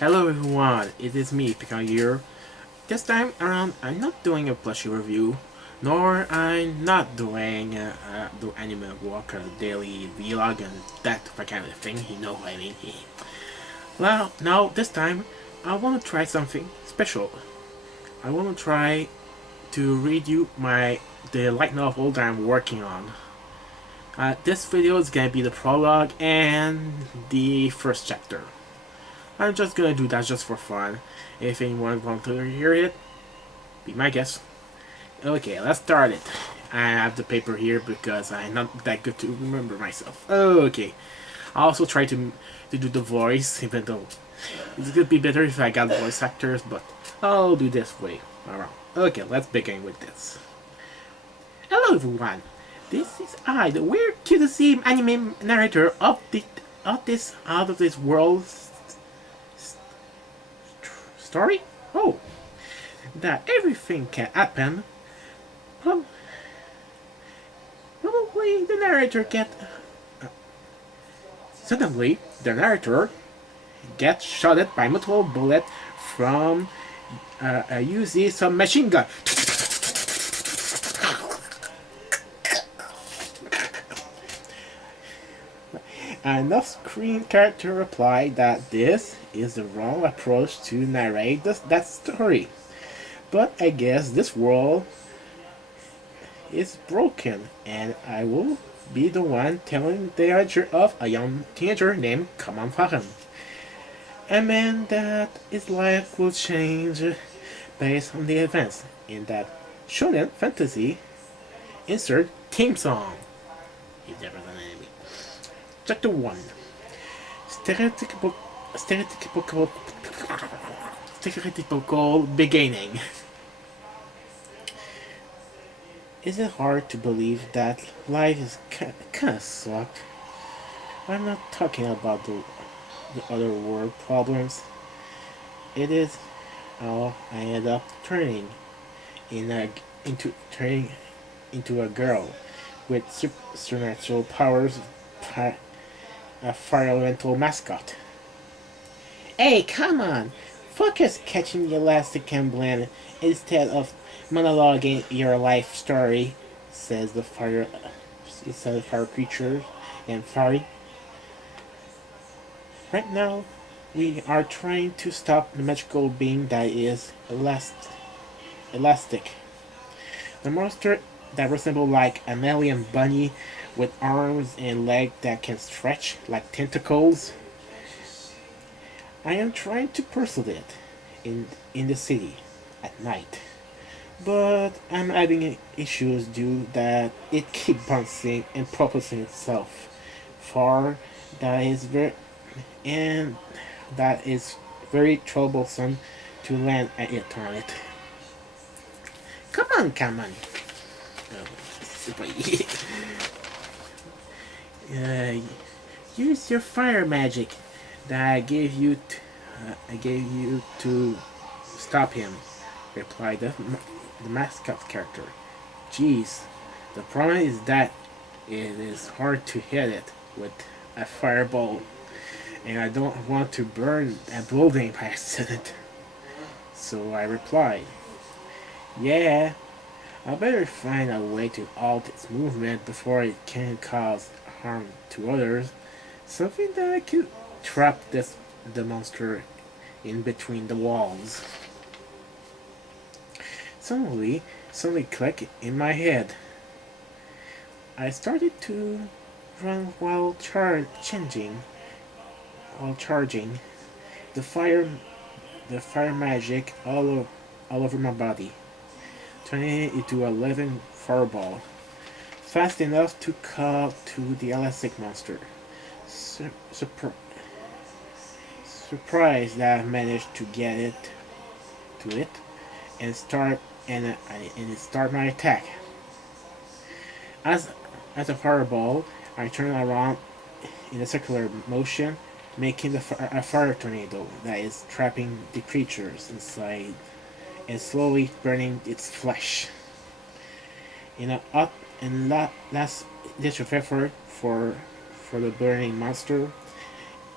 Hello everyone, it is me, Pika here. This time around, I'm not doing a plushie review, nor I'm not doing the anime walk daily vlog and that kind of thing, you know what I mean. Well, now this time, I want to try something special. I want to try to read you the light novel that I'm working on. This video is gonna be the prologue and the first chapter. I'm just gonna do that just for fun. If anyone wants to hear it, be my guest. Okay, let's start it. I have the paper here because I'm not that good to remember myself. Okay. I also try to do the voice, even though it could be better if I got voice actors, but I'll do this way around. Okay, let's begin with this. Hello everyone. This is I, the weird cutesy anime narrator of this out of this world story. Oh, that everything can happen. Um, Probably the narrator get. Suddenly, the narrator gets shot at by multiple bullets from a UZ submachine gun. An off-screen character replied that this is the wrong approach to narrate that story. But I guess this world is broken, and I will be the one telling the adventure of a young teenager named Kamon. A man that his life will change based on the events in that shonen fantasy. Insert theme song. If there was an enemy. Chapter 1. Stereotypical, stereotypical, stereotypical beginning. Is it hard to believe that life is kinda sucked? I'm not talking about the other world problems. It is how I end up in a, turning into a girl with supernatural powers, a fire elemental mascot. Hey, come on! Focus catching the elastic and blend instead of monologuing your life story, says the fire creature and fiery. Right now, we are trying to stop the magical being that is elastic. The monster that resembles like an alien bunny with arms and legs that can stretch like tentacles. I am trying to pursue it in the city at night, but I'm having issues due that it keeps bouncing and propulsing itself far. That is very and that is very troublesome to land at it on it. Come on. uh, Use your fire magic that I gave you to stop him, replied the mascot character. Jeez, the problem is that it is hard to hit it with a fireball, and I don't want to burn a building by accident. So I replied, yeah, I better find a way to halt its movement before it can cause harm to others. Something that could trap the monster in between the walls. Suddenly, something clicked in my head. I started to run while charging the fire magic all over my body, turning it into a living fireball, fast enough to cut to the elastic monster. Surprised that I managed to get it to it and start my attack. As as a fireball, I turn around in a circular motion, making a fire tornado that is trapping the creatures inside and slowly burning its flesh. In a last ditch of effort for the burning monster,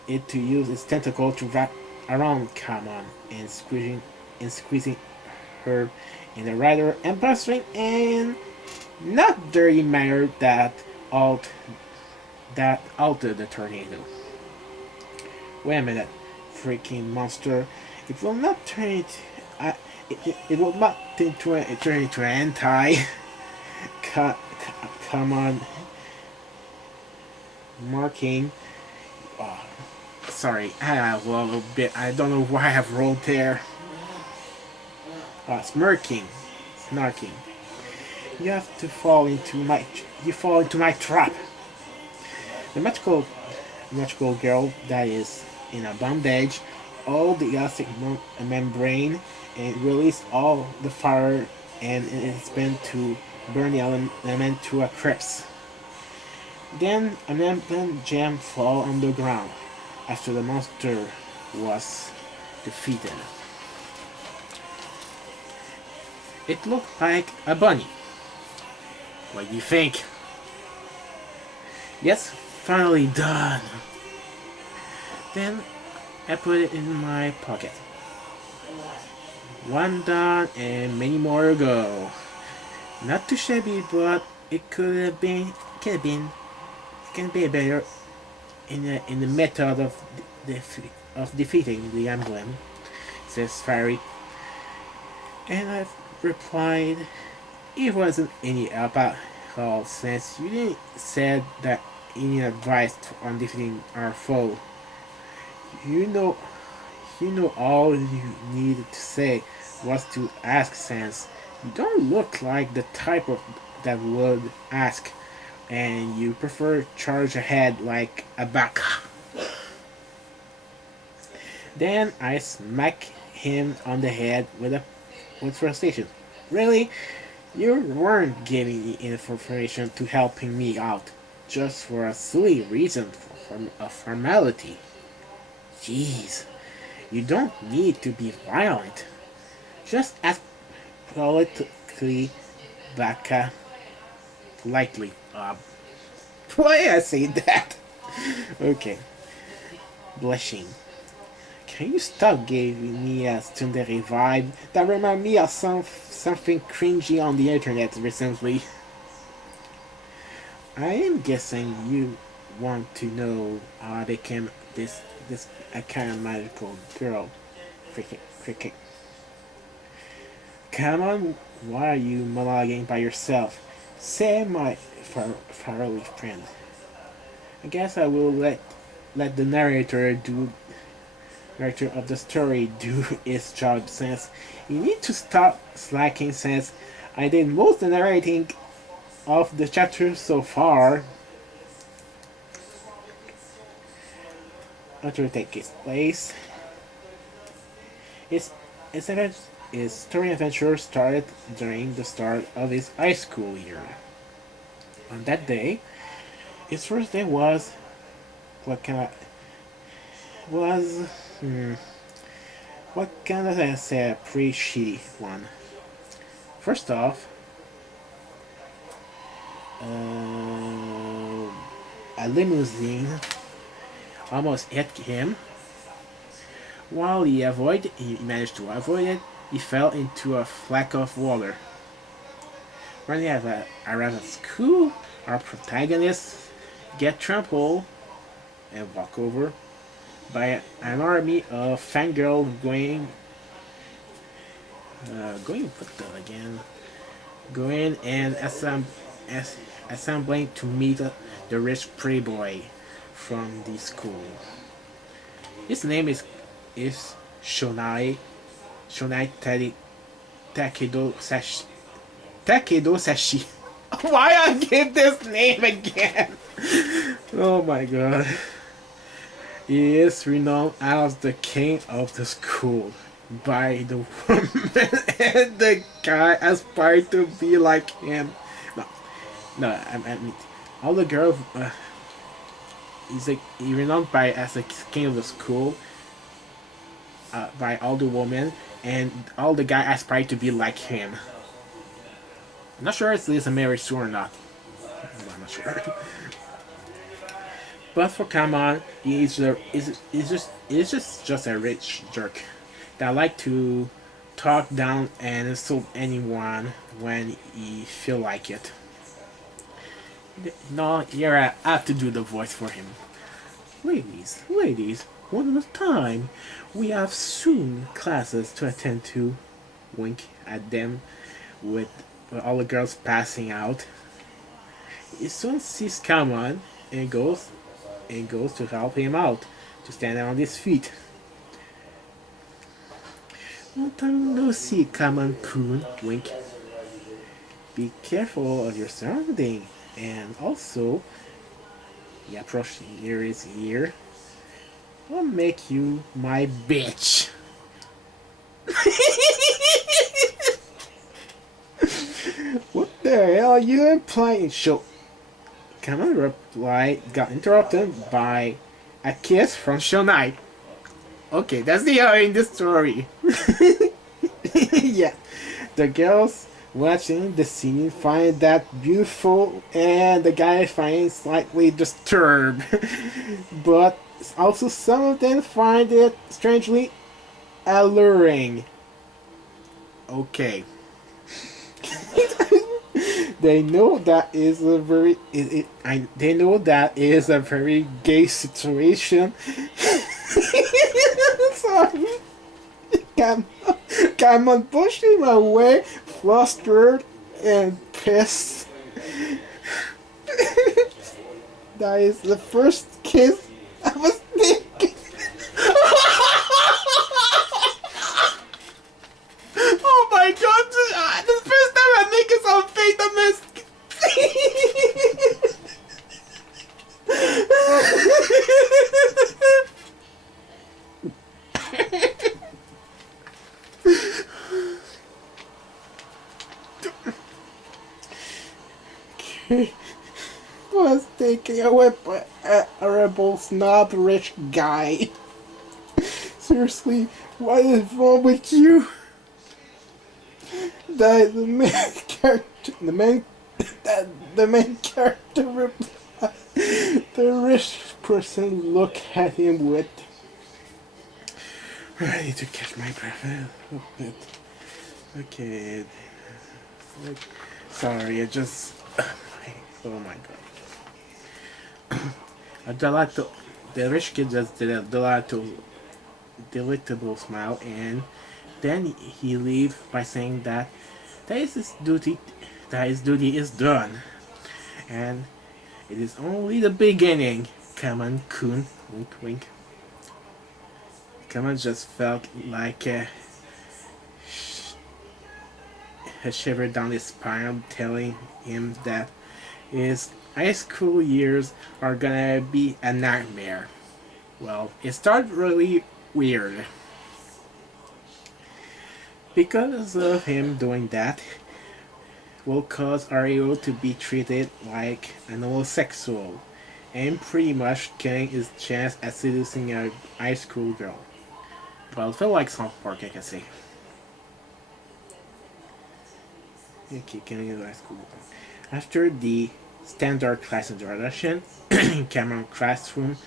it to use its tentacle to wrap around Kamon and squeezing her in a rather embarrassing and not dirty manner alt that altered the tornado. Wait a minute, freaking monster! It will not turn it. It will not turn into an anti. Come on, marking. Oh, sorry, I have a little bit. I don't know why I have rolled there. Snarking. You have to fall into my. You fall into my trap. The magical girl that is in a bondage, all the elastic membrane, and release all the fire, and it's meant to burn the element to a crisp. Then an element gem fall on the ground after the monster was defeated. It looked like a bunny. What do you think? Yes, finally done. Then I put it in my pocket. One done and many more to go. Not too shabby, but it could have been. Can be better in the method of defeating the emblem, says Fairy. And I've replied, it wasn't any help at all since you didn't said that any advice on defeating our foe. You know, all you needed to say was to ask since you don't look like the type of that would ask, and you prefer charge ahead like a buck. Then I smack him on the head with frustration. Really? You weren't giving me information to helping me out, just for a silly reason of formality. Jeez, you don't need to be violent. Just ask politely, Baka. Politely. Why I say that? Okay. Blushing. Can you stop giving me a tsundere vibe that reminds me of something cringy on the internet recently? I am guessing you want to know how I became this a kind of magical girl. Freaking. Come on, why are you monologuing by yourself? Say my fairly friend. I guess I will let the narrator of the story do its job since you need to stop slacking since I did most of the narrating of the chapter so far. After takes place, his story adventure started during the start of his high school year. On that day, his first day was what can I was what can I say, a pretty shitty one. First off, a limousine almost hit him. While he managed to avoid it, he fell into a flack of water. When he arrived at school, our protagonists get trampled and walked over by an army of fangirls going and assembling to meet the rich playboy from the school. His name is Shonai Takedo Sashi. Why I give this name again? Oh my god. He is renowned as the king of the school by the woman, and the guy aspired to be like him. I mean, all the girls. He's renowned as the king of the school by all the women, and all the guy aspired to be like him. I'm not sure if this is a marriage or not. I'm not sure. But for Kamon, he's just a rich jerk that like to talk down and insult anyone when he feel like it. No, here I have to do the voice for him. Ladies, one more time. We have soon classes to attend to. Wink at them with all the girls passing out. He soon sees Kamon and goes to help him out to stand on his feet. Long time no see, Kamon-kun. Wink. Be careful of your surrounding, and also, he approached near his ear. I'll make you my bitch. What the hell are you implying? Kamon reply got interrupted by a kiss from Shonai. Okay, that's the end of the story. Yeah, the girls watching the scene find that beautiful, and the guy finds slightly disturbed. But also, some of them find it strangely alluring. Okay. They know that is a very they know that is a very gay situation. Sorry. Come on, push him away, flustered and pissed. That is the first kiss I was thinking. Oh my god, the first time I make it on fake the mess. Was taken away by a rebel snob rich guy. Seriously, what is wrong with you? That the main character, the main character replied. The rich person look at him with. I need to catch my breath a bit. Okay. Sorry, I just. Oh my god. The rich kid just did a delectable smile, and then he leaves by saying that his duty is done, and it is only the beginning. Kamon-kun, wink wink. Kamon just felt like a shiver down his spine, telling him that his high school years are gonna be a nightmare. Well, it started really weird. Because of him doing that, will cause Ario to be treated like an homosexual and pretty much killing his chance at seducing a high school girl. Well, it felt like South Park, I can say. Okay, killing a high school girl. After the standard class introduction, Kamon classroom,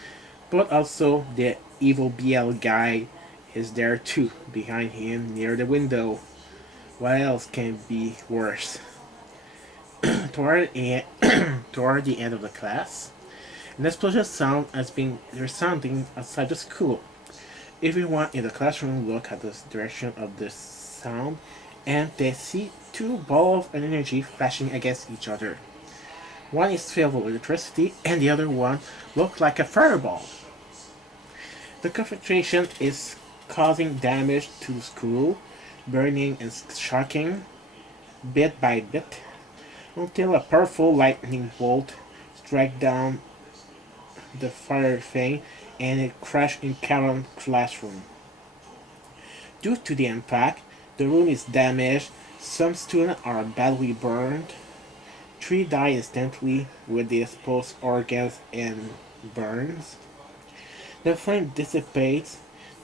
but also the evil BL guy is there too, behind him near the window. What else can be worse? toward the end of the class, an explosion sound has been resounding outside the school. Everyone in the classroom look at the direction of the sound, and they see two balls of energy flashing against each other. One is filled with electricity, and the other one looks like a fireball. The concentration is causing damage to the school, burning and shocking bit by bit, until a powerful lightning bolt strike down the fire thing and it crashed in Kamon's classroom. Due to the impact, the room is damaged, some students are badly burned, 3 die instantly with the exposed organs and burns. The flame dissipates,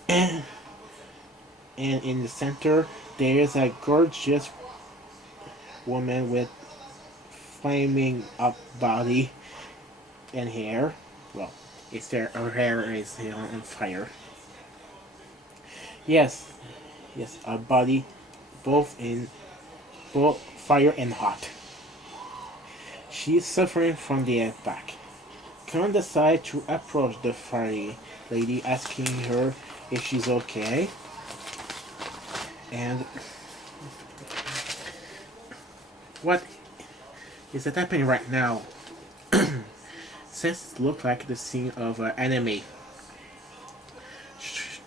and in the center there is a gorgeous woman with flaming up body and hair. Well, Her hair is on fire. Yes, yes, her body both fire and hot. She is suffering from the impact. Khan decides to approach the fairy lady, asking her if she's okay. And what is that happening right now? Since it looked like the scene of an anime,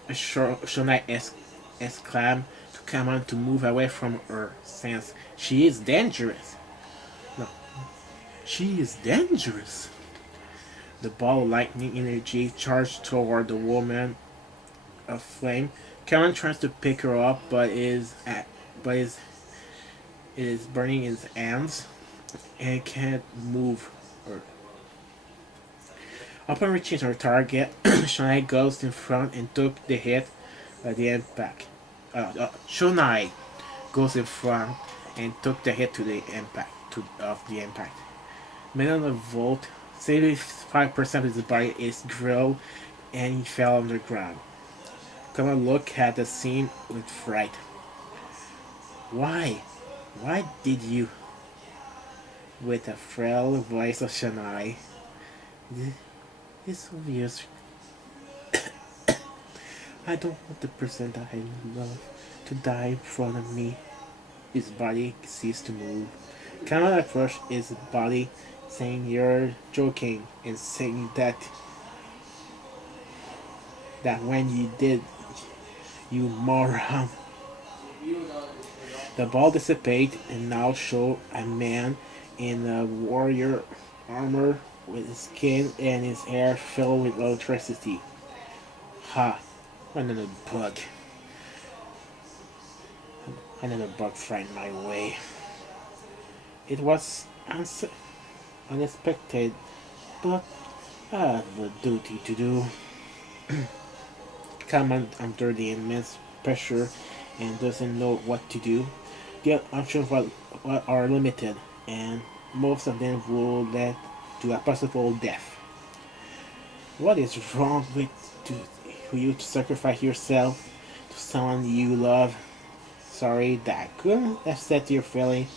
Shonai exclaimed to Kamon to move away from her, since she is dangerous. No, she is dangerous. The ball of lightning energy charged toward the woman of flame. Kamon tries to pick her up, but is burning his hands and can't move her. Upon reaching her target, Shonai goes in front and took the hit by the impact. Shonai goes in front and took the hit to the of the impact. Minimum of volt, 75% of his body is grilled and he fell on the ground. Come and look at the scene with fright. Why? Why did you? With a frail voice of Shonai. It's obvious. I don't want the person that I love to die in front of me. His body ceased to move. Kamala approached his body, saying, "You're joking," and saying that when you did, you moron. The ball dissipates and now show a man in a warrior armor with his skin and his hair filled with electricity. Ha! Another bug. Another bug frightened my way. It was unexpected, but I have a duty to do. Kamon under the immense pressure and doesn't know what to do. The options are limited, and most of them will lead to a possible death. What is wrong with you to sacrifice yourself to someone you love? Sorry, that couldn't upset your feeling.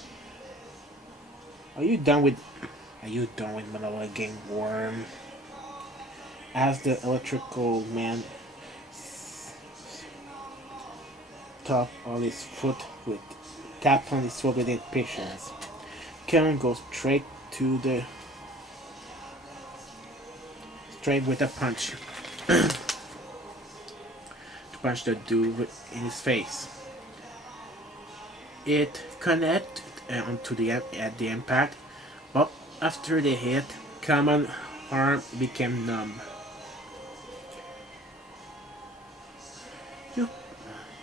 Are you done with monologuing, worm? As the electrical man tapped on his foot with impatience. Karen goes straight with a punch to punch the dude in his face. It connected onto at the impact, but after the hit, Kamon's arm became numb.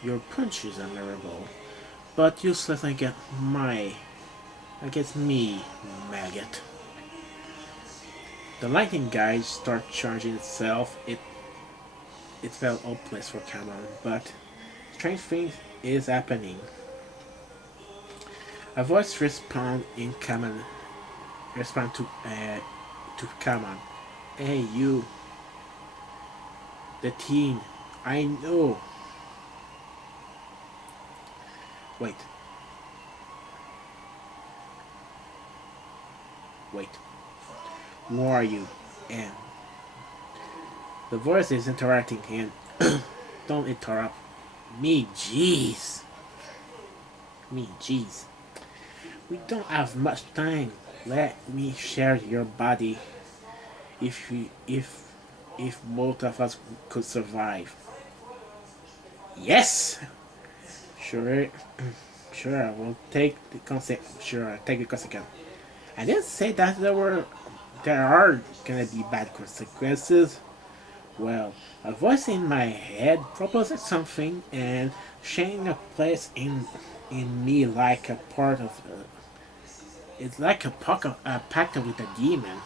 Your punches are memorable, but useless against me, maggot. The lightning guide started charging itself. It felt hopeless for Kamon, but strange thing is happening. A voice respond to Kamon. Hey you, the team. I know. Wait. Who are you? And the voice is interacting and don't interrupt me, jeez. We don't have much time. Let me share your body. If both of us could survive. Yes. Sure. Sure, I will take the consequence. Sure, I'll take the consequence. I didn't say that there are gonna be bad consequences. Well, a voice in my head proposes something and sharing a place in me like a part of. It's like a pact with a demon.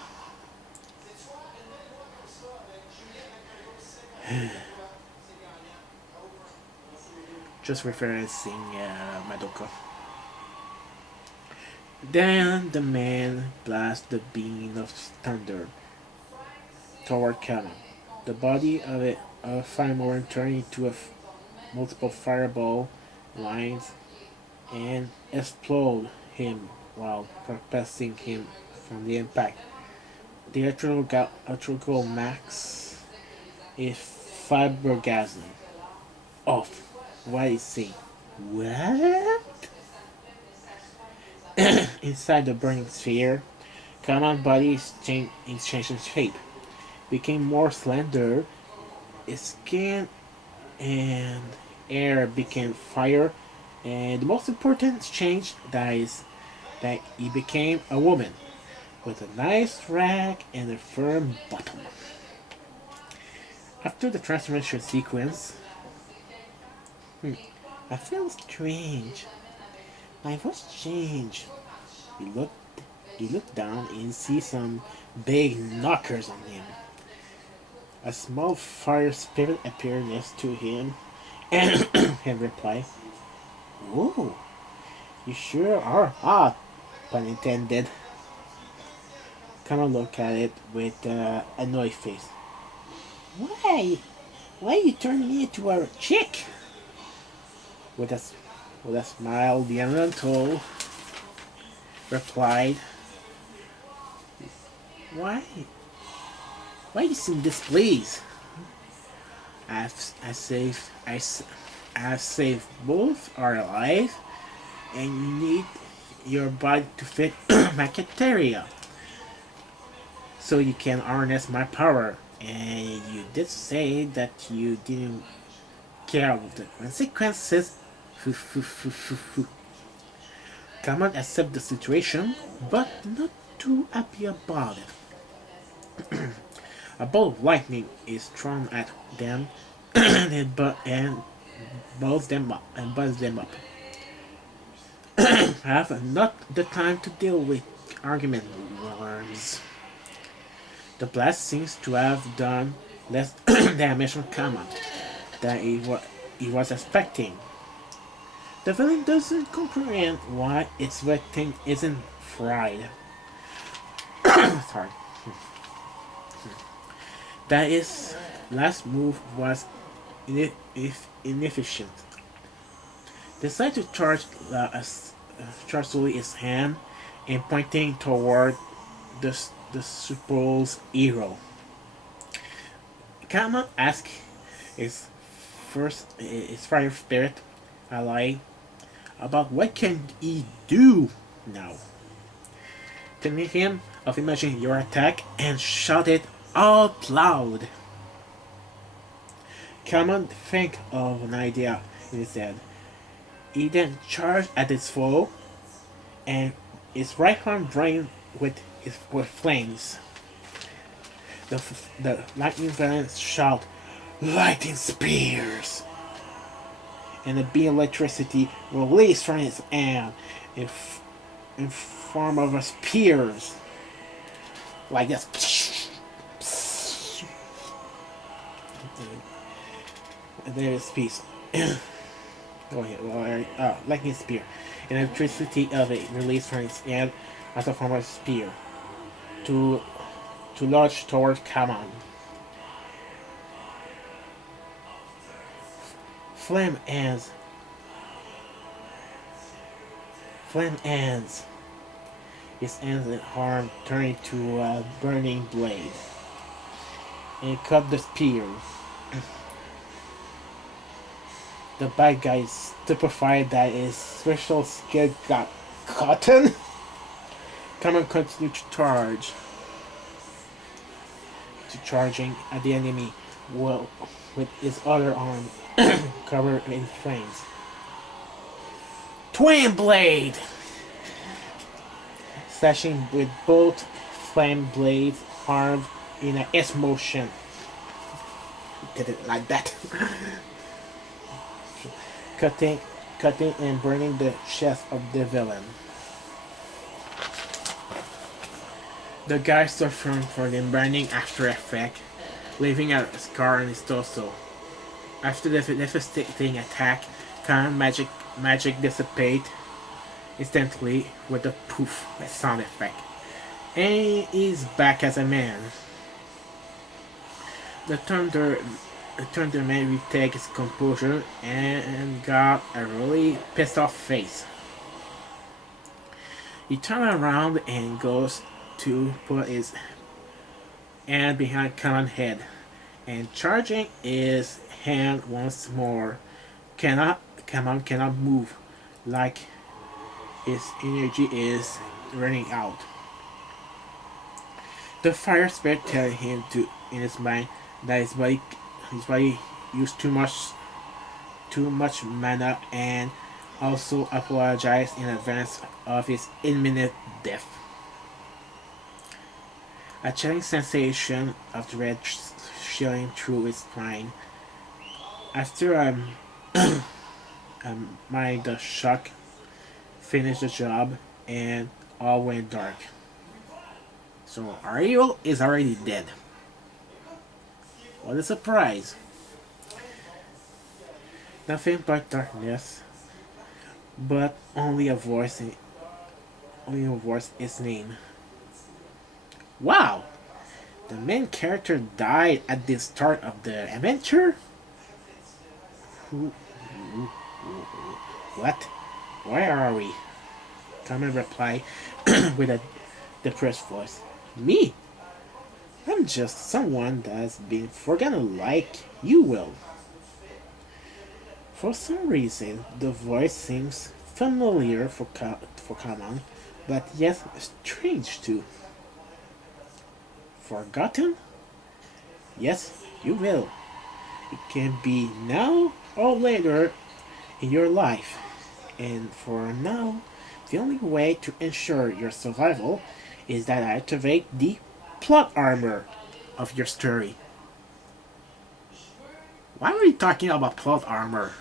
Just referencing Madoka. Then the man blasts the beam of thunder. toward Kamon. The body of it of Fimorn turned into multiple fireball lines and explode him while propelling him from the impact. The electrical max is fibergasm. Off. What is he? What? Inside the burning sphere, Kamon's body is changing shape. Became more slender, his skin and air became fire, and the most important change that is that he became a woman with a nice rack and a firm bottom. After the transformation sequence, I feel strange. My voice changed. He looked, he looked down and see some big knockers on him. A small fire spirit appeared next to him and he replied, "Ooh, you sure are hot," pun intended. Come and look at it with a annoyed face. Why? Why you turn me into a chick? With a, with a smile, the elemental replied, Why? Why you seem displeased? I've saved both are alive, and you need your body to fit my criteria, so you can harness my power. And you did say that you didn't care of the consequences. Come on, accept the situation, but not too happy about it. A bolt of lightning is thrown at them and buzz them up. I have not the time to deal with argument worms. The blast seems to have done less damage on Kamon than he was expecting. The villain doesn't comprehend why its victim isn't fried. Sorry. That his last move was inefficient. Decided to charge slowly his hand and pointing toward the supposed hero. Kamon asked his fire spirit ally about what can he do now. Telling him of imagining your attack and shouted out loud. Kamon think of an idea in his head. He then charged at his foe, and his right arm drained with flames. The lightning villains shout, "Lightning spears!" And a beam of electricity released from his hand in form of a spears. Like this. And there is peace. Go ahead. Lightning spear. And electricity of it released from his hand as a form of spear. To launch toward Kamon. Flame ends. His hands and arm turned into a burning blade and cut the spear. The bad guy is stupefied that his special skill got caught. Kamon continued to charging at the enemy with his other arm covered in flames. Twin blade! Slashing with both flame blades armed in a S motion. Did it like that. cutting and burning the chest of the villain. The guy suffering from the burning after effect, leaving a scar on his torso. After the devastating attack, Kamon magic dissipate instantly with a poof sound effect, and he's back as a man. The thunder, the thunder man retake his composure and got a really pissed off face. He turns around and goes to put his hand behind Kamon's head, and charging his hand once more. Kamon cannot move, like his energy is running out. The fire spirit tells him to in his mind that his body used too much mana and also apologize in advance of his imminent death. A chilling sensation of dread chilling through his spine. After mind the shock finished the job and all went dark. So Ariel is already dead. What a surprise! Nothing but darkness, but only a voice its name. Wow! The main character died at the start of the adventure? Who? What? Where are we? Kamon replied with a depressed voice. Me? I'm just someone that's been forgotten like you will. For some reason, the voice seems familiar for Kamon, but yet strange too. Forgotten? Yes, you will. It can be now or later in your life. And for now, the only way to ensure your survival is that I activate the plot armor of your story. Why are you talking about plot armor?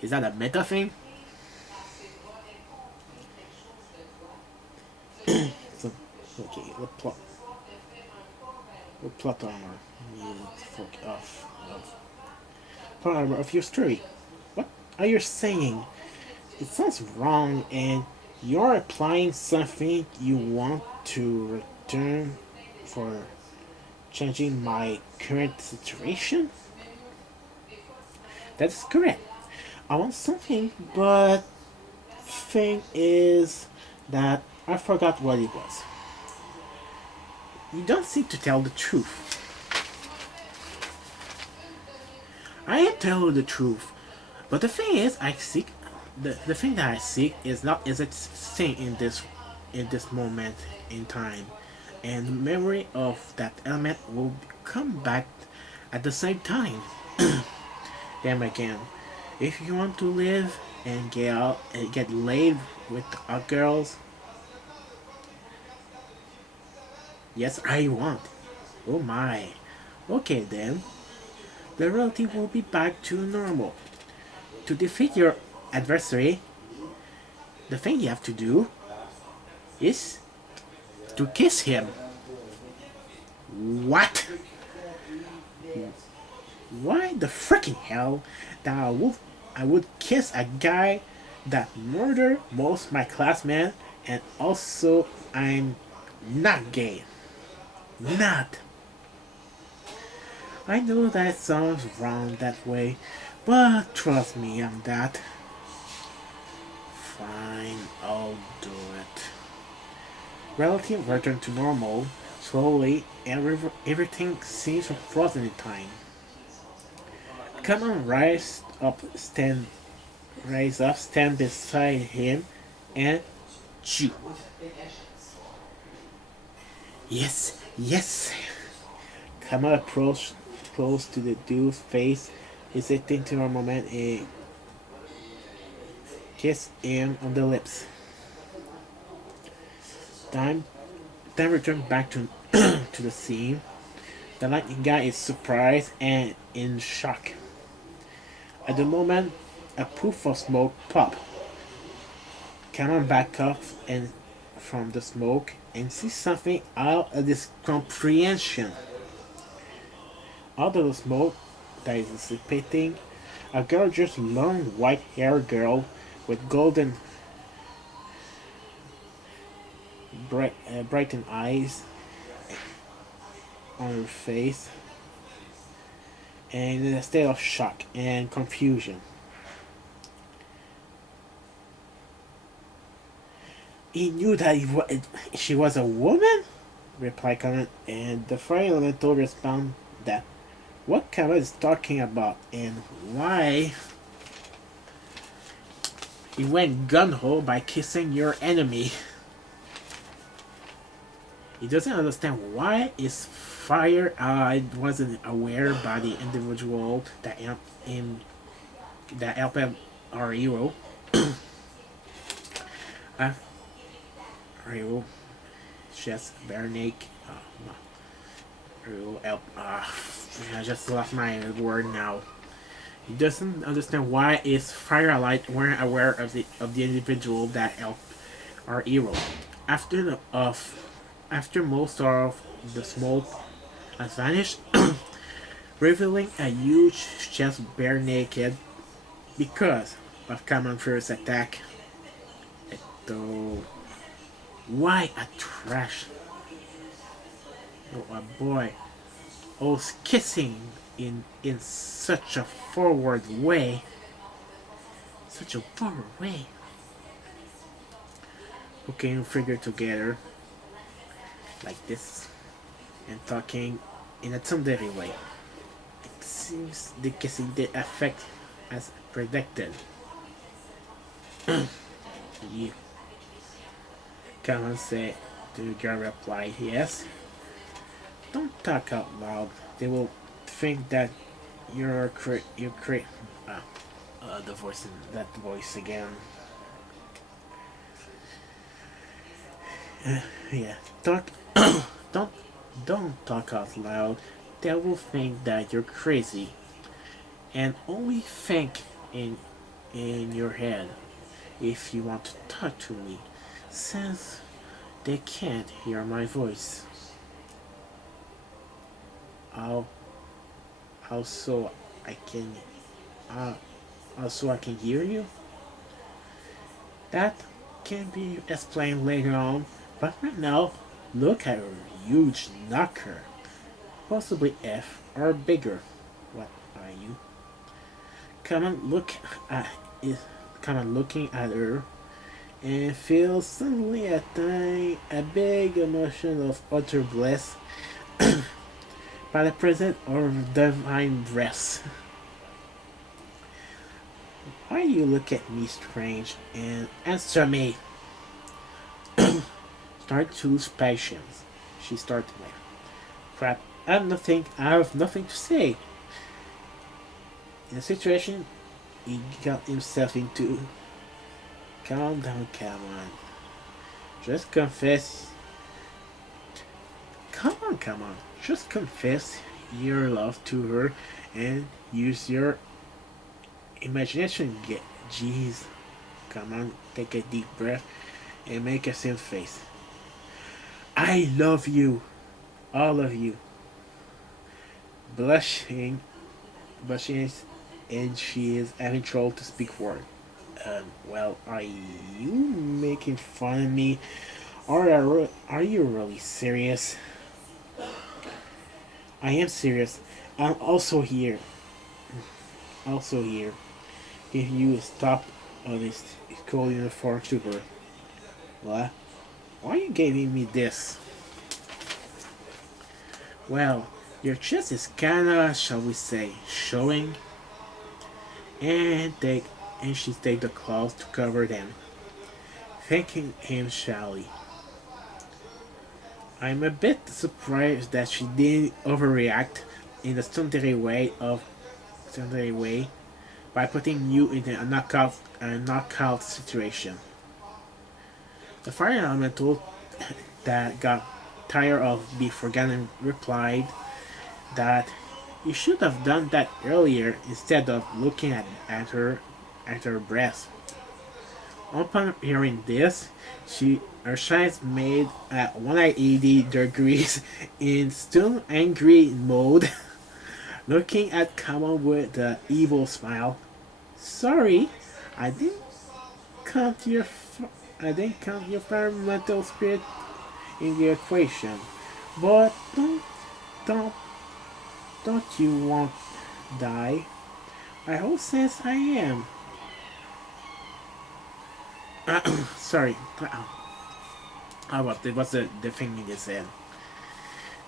Is that a meta thing? So, okay, the plot armor. Plot armor of your story. What are you saying? It sounds wrong, and you're applying something you want to return for changing my current situation? That's correct. I want something, but thing is that I forgot what it was. You don't seem to tell the truth. I am telling the truth, but the thing is, the thing that I seek is not is its thing in this moment in time, and the memory of that element will come back at the same time. Then again, if you want to live and get out and get laid with girls, yes, I want. Oh my. Okay then. The relative will be back to normal. To defeat your adversary, the thing you have to do is to kiss him. What? Why the freaking hell that I would kiss a guy that murdered most of my classmates and also I'm not gay. Not. I know that sounds wrong that way, but trust me on that. Fine, I'll do it. Relative returned to normal slowly, and everything seems frozen in time. Kamon rise up, stand beside him, and chew. Yes, yes. Kamon approached close to the dude's face, hesitating to a moment and kissed him on the lips. Time returned back to to the scene. The lightning guy is surprised and in shock. At the moment, a puff of smoke popped. Kamon back up and from the smoke and sees something out of his comprehension. Out of the smoke that is dissipating, a gorgeous long white-haired girl with golden brightened eyes on her face and in a state of shock and confusion. He knew that she was a woman? Replied Kamon, and the fire elemental responded that what Kamon is talking about and why he went gun-ho by kissing your enemy. He doesn't understand why his fire wasn't aware by the individual that helped our hero. Our hero, just bare naked. Help. I just lost my word now. He doesn't understand why his firelight weren't aware of the individual that helped our hero. After most of the smoke has vanished, revealing a huge chest bare naked because of Kamon first attack. Though, why a trash? Oh, a boy. Oh, kissing in such a forward way. Such a forward way. Putting figure together like this and talking in a tsundere way. It seems the kissing did affect as predicted. You. Kamon said to the girl replied, yes. Don't talk out loud. They will think that you're the voice in that voice again. Yeah, talk. don't talk out loud. They will think that you're crazy, and only think in your head if you want to talk to me, since they can't hear my voice. Also I can hear you. That can be explained later on, but right now, look at her huge knocker, possibly F or bigger. What are you? Kamon looking at her and feels suddenly a big emotion of utter bliss by the presence of divine breath. Why do you look at me strange and answer me? Start to lose patience. She started with, crap, I have nothing to say. In the situation he got himself into. Calm down, Kamon. Just confess. Come on. Just confess your love to her and use your imagination. Jeez. Come on, take a deep breath and make a sad face. I love you. All of you. Blushing, and she is having trouble to speak word. Well, are you making fun of me? Or are you really serious? I am serious. I'm also here. If you stop on this cold uniform to her. What? Why are you giving me this? Well, your chest is kinda, shall we say, showing. And she take the cloth to cover them, thanking him shyly. I'm a bit surprised that she didn't overreact in the tsundere way by putting you in a knockout situation. The fire elemental that got tired of being forgotten replied that you should have done that earlier instead of looking at her breast. Upon hearing this, her eyes made at 180 degrees in still angry mode, looking at Kamon with the evil smile. Sorry, I didn't count your environmental spirit in the equation, but Don't don't you want die? I hope since I am. Sorry. Oh, what? It was the thing you just said.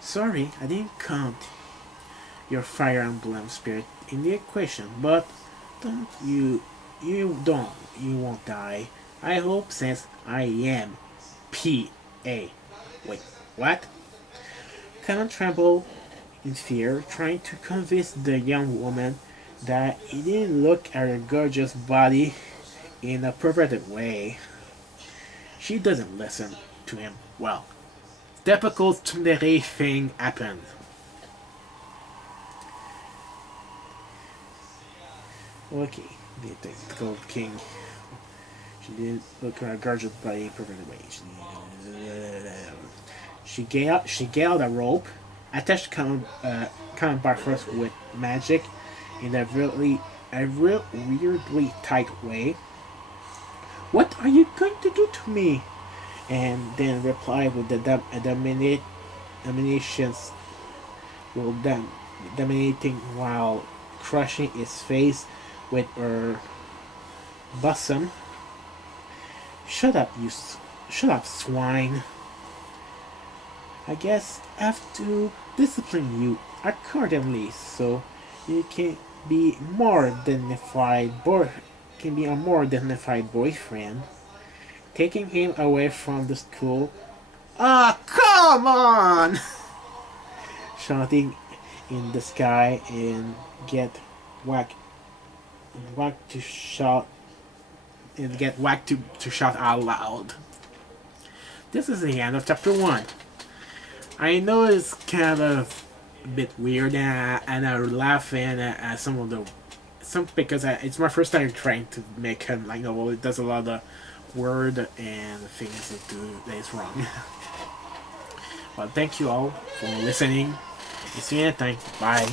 Sorry, I didn't count your Fire Emblem spirit in the equation, but don't you won't die. I hope since I am P.A. Wait, what? Kamon trembled in fear, trying to convince the young woman that he didn't look at her gorgeous body in a perverted way. She doesn't listen to him. Well, typical tsundere thing happened. Okay, the typical king. She didn't look at her gorgeous body in a perverted way. She got a rope, attached Kamon Barfrost with magic in a real weirdly tight way. What are you going to do to me? And then reply with the dominations will dominating while crushing his face with her bosom. Shut up, swine. I guess I have to discipline you accordingly so you can be a more dignified boyfriend. Taking him away from the school. Ah, come on! Shouting in the sky and get whacked to shout to shout out loud. This is the end of chapter 1. I know it's kind of a bit weird and I'm laughing at because it's my first time trying to make a light novel. It does a lot of word and things that is wrong. Well, thank you all for listening. See you next time. Bye.